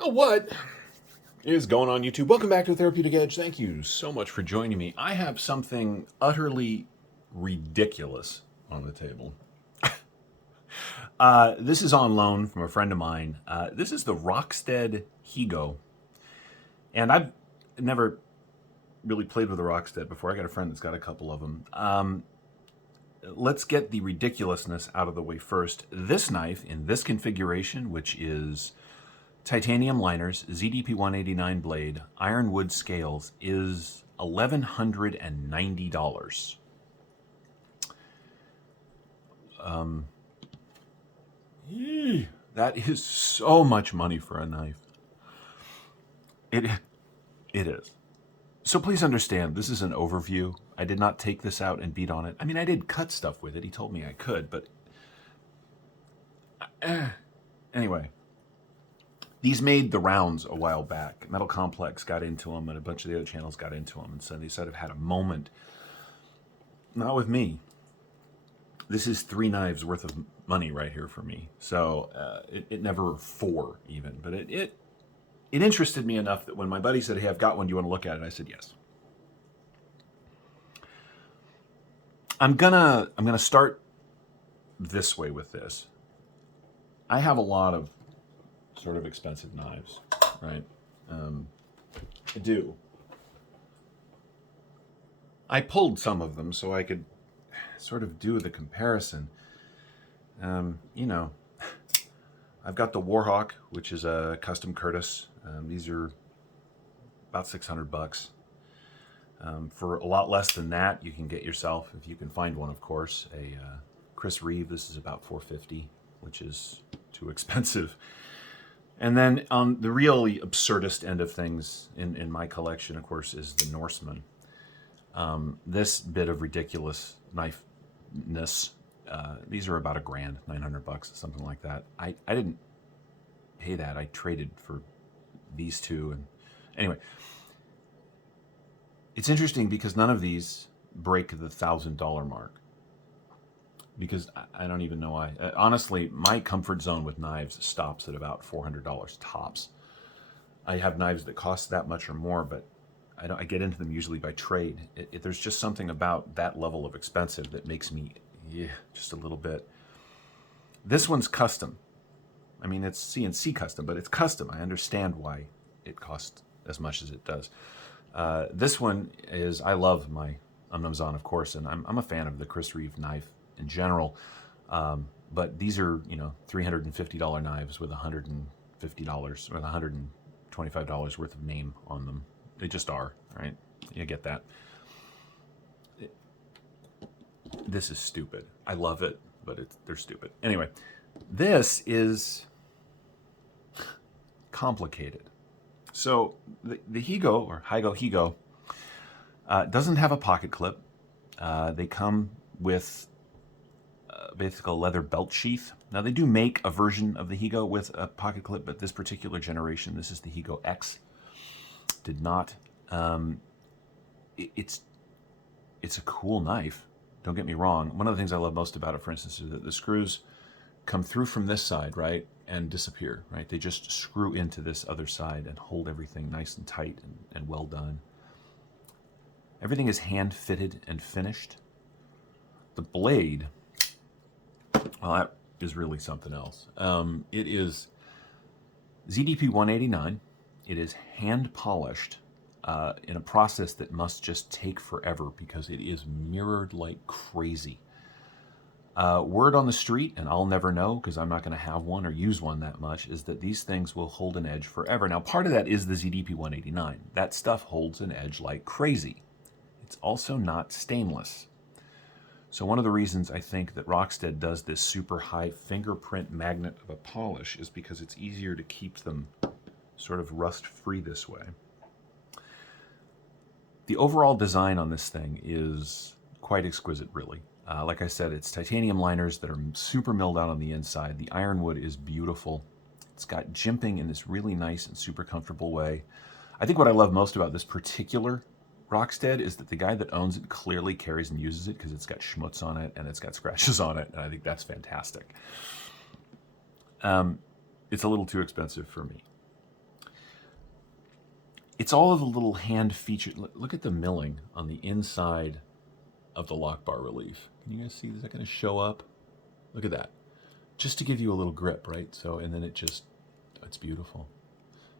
Well, what is going on, YouTube? Welcome back to Therapeutic Edge. Thank you so much for joining me. I have something utterly ridiculous on the table. This is on loan from a friend of mine. This is the Rockstead Higo. And I've never really played with a Rockstead before. I got a friend that's got a couple of them. Let's get the ridiculousness out of the way first. This knife in this configuration, which is titanium liners, ZDP 189 blade, ironwood scales, is $1,190. That is so much money for a knife. It is. So please understand, this is an overview. I did not take this out and beat on it. I mean, I did cut stuff with it. He told me I could, but anyway. These made the rounds a while back. Metal Complex got into them, and a bunch of the other channels got into them, and so they sort of had a moment. Not with me. This is 3 knives worth of money right here for me. So it never 4 even, but it interested me enough that when my buddy said, "Hey, I've got one. Do you want to look at it?" I said yes. I'm gonna start this way with this. I have a lot of sort of expensive knives, right? I do. I pulled some of them so I could sort of do the comparison. You know, I've got the Warhawk, which is a custom Curtis. These are about $600. For a lot less than that, you can get yourself, if you can find one, of course, a Chris Reeve. This is about $450, which is too expensive. And then on the really absurdist end of things in my collection, of course, is the Norseman. This bit of ridiculous knifeness, these are about $1,000, $900, something like that. I didn't pay that. I traded for these two. And anyway, it's interesting because none of these break the $1,000 mark. Because I don't even know why. Honestly, my comfort zone with knives stops at about $400 tops. I have knives that cost that much or more, but I get into them usually by trade. There's just something about that level of expensive that makes me, just a little bit. This one's custom. I mean, it's CNC custom, but it's custom. I understand why it costs as much as it does. This one is, I love my Amazon, of course, and I'm a fan of the Chris Reeve knife in general, but these are, $350 knives with $150 or $125 worth of name on them. They just are, right? You get that. This is stupid. I love it, but they're stupid. Anyway, this is complicated. So the Higo, or Higo, doesn't have a pocket clip. They come with basically a leather belt sheath. Now they do make a version of the Higo with a pocket clip, but this particular generation, this is the Higo X, did not. It's a cool knife. Don't get me wrong. One of the things I love most about it, for instance, is that the screws come through from this side, right, and disappear, right? They just screw into this other side and hold everything nice and tight and well done. Everything is hand fitted and finished. The blade, well, that is really something else. It is ZDP 189. It is hand polished in a process that must just take forever because it is mirrored like crazy. Word on the street, and I'll never know because I'm not going to have one or use one that much, is that these things will hold an edge forever. Now, part of that is the ZDP 189. That stuff holds an edge like crazy. It's also not stainless. So one of the reasons I think that Rockstead does this super high fingerprint magnet of a polish is because it's easier to keep them sort of rust-free this way. The overall design on this thing is quite exquisite, really. Like I said, it's titanium liners that are super milled out on the inside. The ironwood is beautiful. It's got jimping in this really nice and super comfortable way. I think what I love most about this particular Rockstead is that the guy that owns it clearly carries and uses it because it's got schmutz on it and it's got scratches on it, and I think that's fantastic. It's a little too expensive for me. It's all of the little hand feature. Look at the milling on the inside of the lock bar relief. Can you guys see? Is that going to show up? Look at that. Just to give you a little grip, right? So, and then it's beautiful.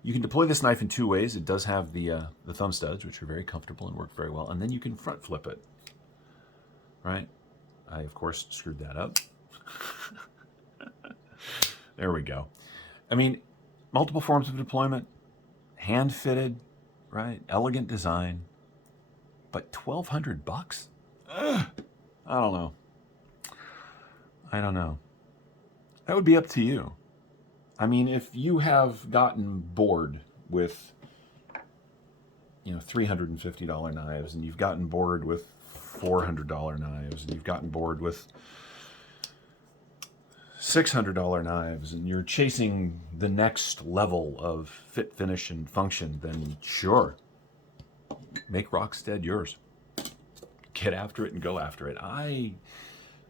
You can deploy this knife in two ways. It does have the thumb studs, which are very comfortable and work very well. And then you can front flip it, right? I, of course, screwed that up. There we go. I mean, multiple forms of deployment, hand-fitted, right? Elegant design, but $1,200? Ugh, I don't know. I don't know. That would be up to you. I mean, if you have gotten bored with, $350 knives, and you've gotten bored with $400 knives, and you've gotten bored with $600 knives, and you're chasing the next level of fit, finish, and function, then sure, make Rockstead yours. Get after it and go after it. I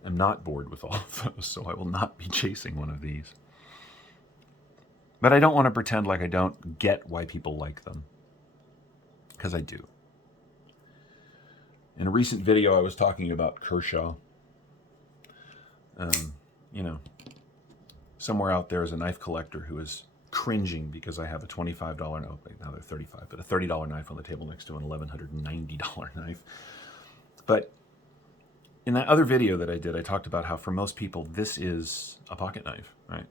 am not bored with all of those, so I will not be chasing one of these. But I don't want to pretend like I don't get why people like them, because I do. In a recent video, I was talking about Kershaw. Somewhere out there is a knife collector who is cringing because I have a $25, no, now they're $35, but a $30 knife on the table next to an $1,190 knife. But in that other video that I did, I talked about how for most people, this is a pocket knife, right?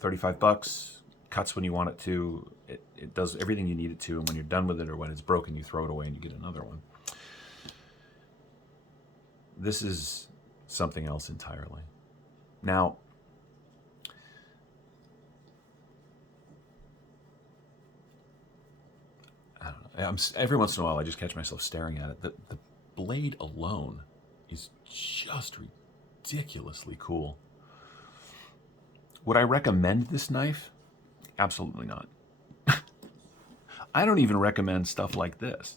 $35, cuts when you want it to, it does everything you need it to, and when you're done with it or when it's broken, you throw it away and you get another one. This is something else entirely. Now, I don't know. Every once in a while, I just catch myself staring at it. The blade alone is just ridiculously cool. Would I recommend this knife? Absolutely not. I don't even recommend stuff like this.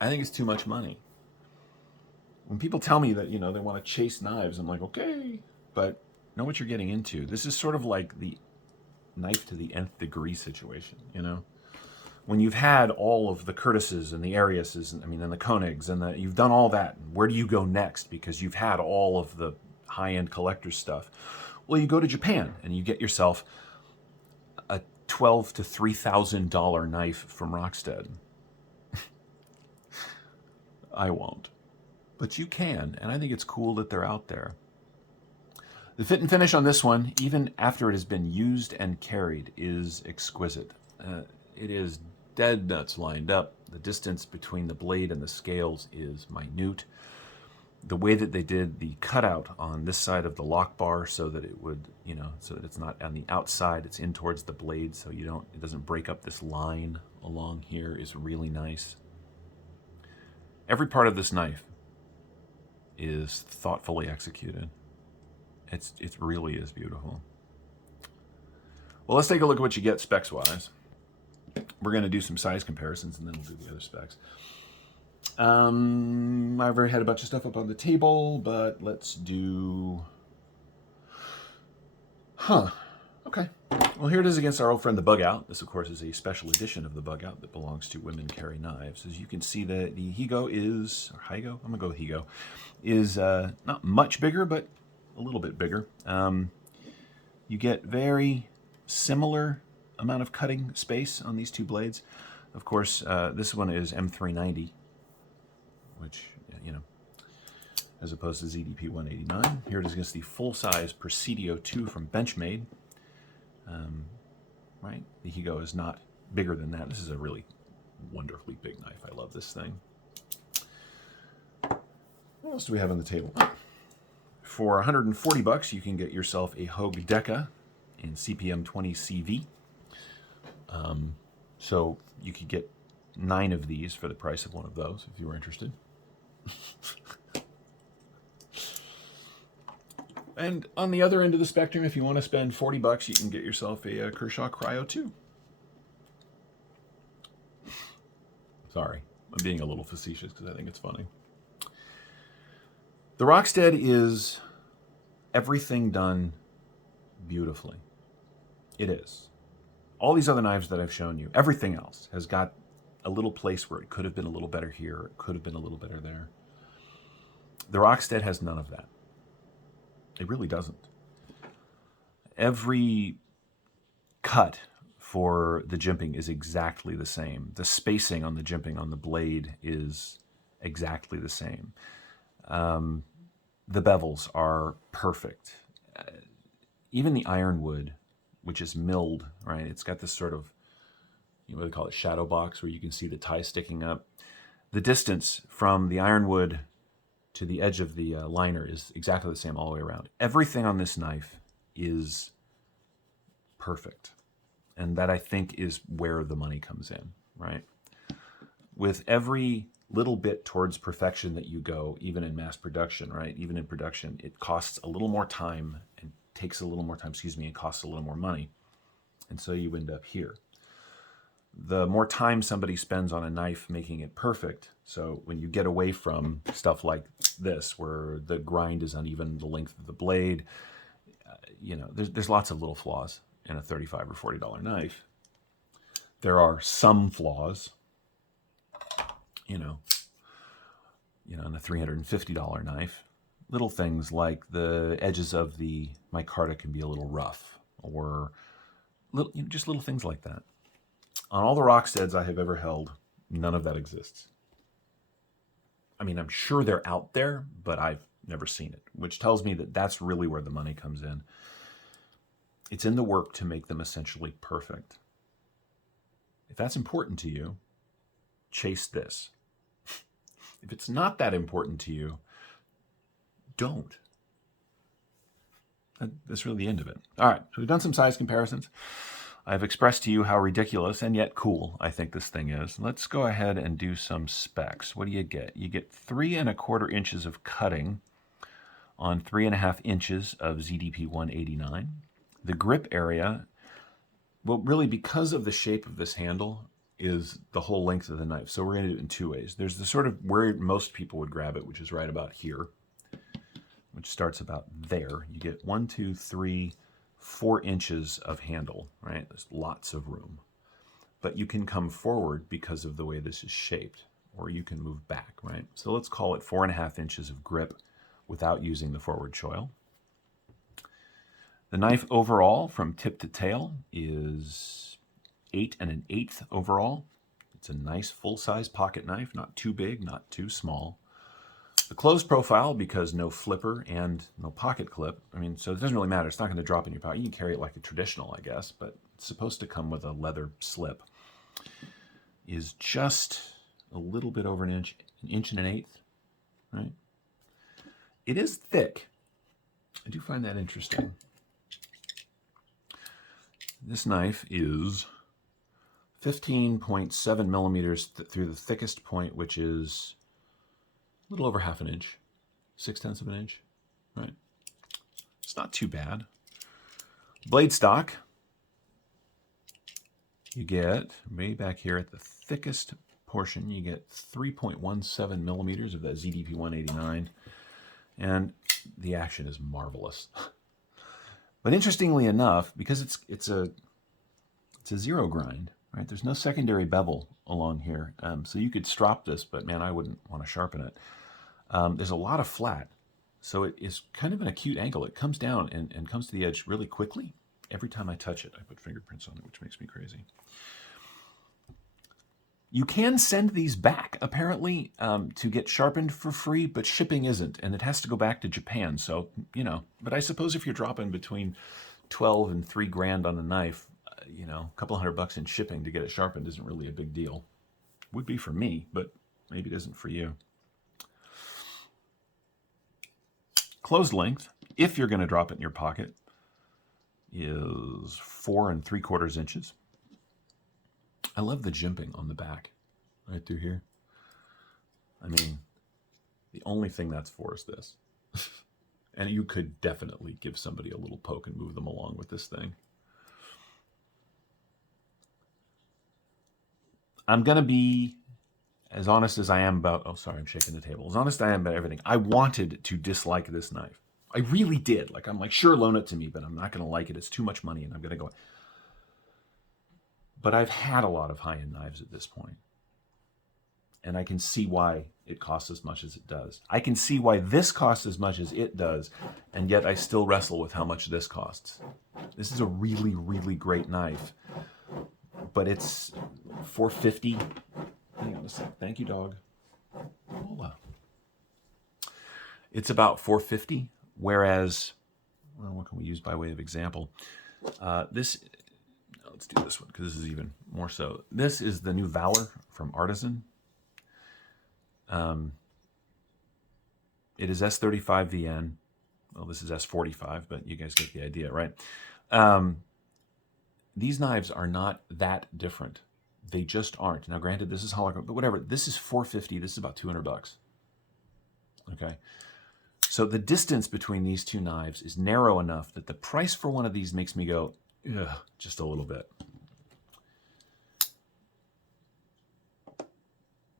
I think it's too much money. When people tell me that, they want to chase knives, I'm like, okay, but know what you're getting into. This is sort of like the knife to the nth degree situation, When you've had all of the Curtises and the Ariuses, and the Koenigs, and you've done all that, where do you go next? Because you've had all of the high-end collector stuff. Well, you go to Japan and you get yourself a $12,000 to $3,000 knife from Rockstead. I won't. But you can, and I think it's cool that they're out there. The fit and finish on this one, even after it has been used and carried, is exquisite. It is dead nuts lined up. The distance between the blade and the scales is minute. The way that they did the cutout on this side of the lock bar so that it would, so that it's not on the outside, it's in towards the blade, so it doesn't break up this line along here, is really nice. Every part of this knife is thoughtfully executed. It really is beautiful. Well, let's take a look at what you get specs-wise. We're going to do some size comparisons, and then we'll do the other specs. I've already had a bunch of stuff up on the table, but let's do... Okay. Well, here it is against our old friend, the Bug Out. This, of course, is a special edition of the Bug Out that belongs to Women Carry Knives. As you can see, the Higo is... Or Higo? I'm going to go with Higo. Is not much bigger, but a little bit bigger. You get very similar amount of cutting space on these two blades. Of course, this one is M390, which, as opposed to ZDP 189. Here it is against the full-size Presidio 2 from Benchmade. Right? The Higo is not bigger than that. This is a really wonderfully big knife. I love this thing. What else do we have on the table? For $140, you can get yourself a Hogue Deca in CPM 20 CV. So you could get 9 of these for the price of one of those if you were interested. And on the other end of the spectrum, if you want to spend $40, you can get yourself a Kershaw Cryo 2. Sorry, I'm being a little facetious because I think it's funny. The Rockstead is everything done beautifully. It is. All these other knives that I've shown you, everything else has got a little place where it could have been a little better here, it could have been a little better there. The Rockstead has none of that. It really doesn't. Every cut for the jimping is exactly the same. The spacing on the jimping on the blade is exactly the same. The bevels are perfect. Even the ironwood, which is milled, right? It's got this sort of, what do they call it, shadow box, where you can see the tie sticking up. The distance from the ironwood to the edge of the liner is exactly the same all the way around. Everything on this knife is perfect. And that, I think, is where the money comes in, right? With every little bit towards perfection that you go, even in mass production, right? Even in production, it costs a little more time and takes a little more time, and costs a little more money. And so you end up here. The more time somebody spends on a knife making it perfect, so when you get away from stuff like this, where the grind is uneven, the length of the blade, there's lots of little flaws in a $35 or $40 knife. There are some flaws, in a $350 knife. Little things like the edges of the micarta can be a little rough, or just little things like that. On all the Rocksteads I have ever held, none of that exists. I mean, I'm sure they're out there, but I've never seen it, which tells me that that's really where the money comes in. It's in the work to make them essentially perfect. If that's important to you, chase this. If it's not that important to you, don't. That's really the end of it. All right, so we've done some size comparisons. I've expressed to you how ridiculous and yet cool I think this thing is. Let's go ahead and do some specs. What do you get? You get 3 1/4 inches of cutting on 3 1/2 inches of ZDP 189. The grip area, well, really because of the shape of this handle, is the whole length of the knife. So we're going to do it in 2 ways. There's the sort of where most people would grab it, which is right about here, which starts about there. You get 1, 2, 3, 4 inches of handle, right? There's lots of room. But you can come forward because of the way this is shaped, or you can move back, right? So let's call it 4 1/2 inches of grip without using the forward choil. The knife overall, from tip to tail, is 8 1/8 overall. It's a nice full-size pocket knife, not too big, not too small. The closed profile, because no flipper and no pocket clip, so it doesn't really matter. It's not going to drop in your pocket. You can carry it like a traditional, I guess, but it's supposed to come with a leather slip, is just a little bit over an inch 1/8, right? It is thick. I do find that interesting. This knife is 15.7 millimeters through the thickest point, which is a little over 1/2 inch, 6/10 of an inch, right? It's not too bad. Blade stock, you get, way back here at the thickest portion, you get 3.17 millimeters of that ZDP 189, and the action is marvelous. But interestingly enough, because it's a zero grind, right? There's no secondary bevel along here, so you could strop this, but man, I wouldn't want to sharpen it. There's a lot of flat, so it is kind of an acute angle. It comes down and comes to the edge really quickly. Every time I touch it, I put fingerprints on it, which makes me crazy. You can send these back, apparently, to get sharpened for free, but shipping isn't, and it has to go back to Japan. So, but I suppose if you're dropping between 12 and 3 grand on a knife, a couple $100 in shipping to get it sharpened isn't really a big deal. Would be for me, but maybe it isn't for you. Closed length, if you're going to drop it in your pocket, is 4 3/4 inches. I love the jimping on the back, right through here. The only thing that's for is this. And you could definitely give somebody a little poke and move them along with this thing. I'm going to be as honest as I am about, oh, sorry, I'm shaking the table. As honest as I am about everything. I wanted to dislike this knife. I really did. I'm like, sure, loan it to me, but I'm not going to like it. It's too much money, and I'm going to go. But I've had a lot of high-end knives at this point. and I can see why it costs as much as it does. I can see why this costs as much as it does, and yet I still wrestle with how much this costs. This is a really, really great knife, but it's $450. Hang on a sec. Thank you, dog. Hola. It's about $450, whereas, well, what can we use by way of example? Let's do this one because this is even more so. This is the new Valor from Artisan. It is S35 VN. Well, this is S45, but you guys get the idea, right? These knives are not that different. They just aren't. Now, granted, this is hologram, but whatever. This is $450. This is about $200. Okay. So the distance between these two knives is narrow enough that the price for one of these makes me go, ugh, just a little bit.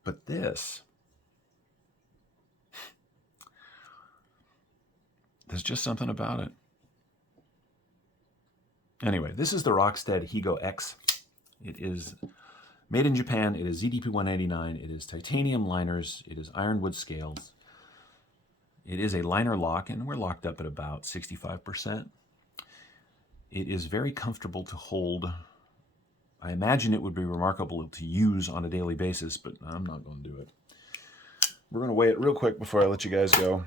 But this, there's just something about it. Anyway, this is the Rockstead Higo X. It is made in Japan. It is ZDP 189. It is titanium liners. It is ironwood scales. It is a liner lock, and we're locked up at about 65%. It is very comfortable to hold. I imagine it would be remarkable to use on a daily basis, but I'm not going to do it. We're going to weigh it real quick before I let you guys go.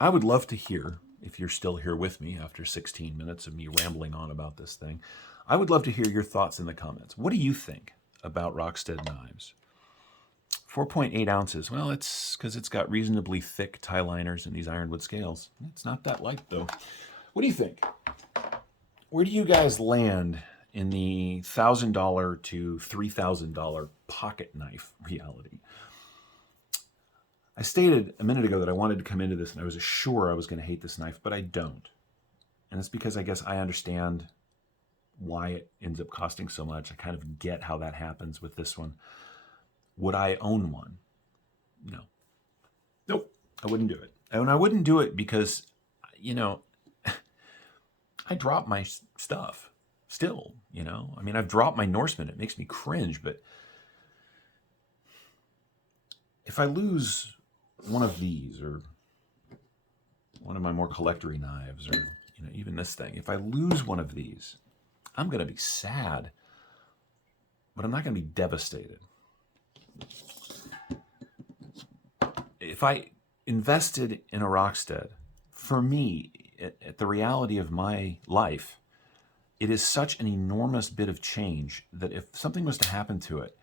I would love to hear, if you're still here with me after 16 minutes of me rambling on about this thing, I would love to hear your thoughts in the comments. What do you think about Rockstead knives? 4.8 ounces. Well, it's because it's got reasonably thick tie liners and these ironwood scales. It's not that light, though. What do you think? Where do you guys land in the $1,000 to $3,000 pocket knife reality? I stated a minute ago that I wanted to come into this and I was sure I was going to hate this knife, but I don't. And it's because I guess I understand why it ends up costing so much. I kind of get how that happens with this one. Would I own one? No. Nope. I wouldn't do it. And I wouldn't do it because, you know, I drop my stuff still, you know. I mean, I've dropped my Norseman. It makes me cringe, but if I lose one of these or one of my more collector-y knives or, you know, even this thing, if I lose one of these, I'm going to be sad, but I'm not going to be devastated. If I invested in a Rockstead, for me, at the reality of my life, it is such an enormous bit of change that if something was to happen to it,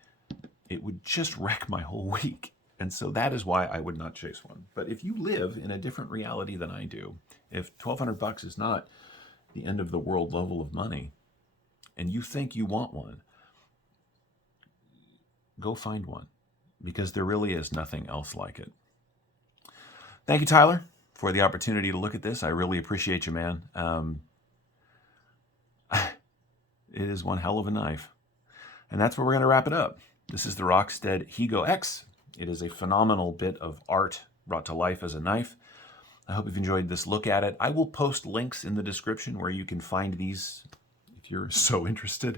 it would just wreck my whole week. And so that is why I would not chase one. But if you live in a different reality than I do, if $1,200 is not the end of the world level of money, and you think you want one, go find one, because there really is nothing else like it. Thank you, Tyler, for the opportunity to look at this. I really appreciate you, man. It is one hell of a knife. And that's where we're going to wrap it up. This is the Rockstead Higo X. It is a phenomenal bit of art brought to life as a knife. I hope you've enjoyed this look at it. I will post links in the description where you can find these if you're so interested.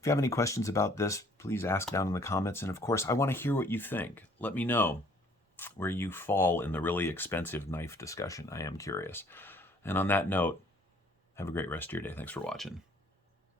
If you have any questions about this, please ask down in the comments. And of course, I want to hear what you think. Let me know where you fall in the really expensive knife discussion. I am curious. And on that note, have a great rest of your day. Thanks for watching.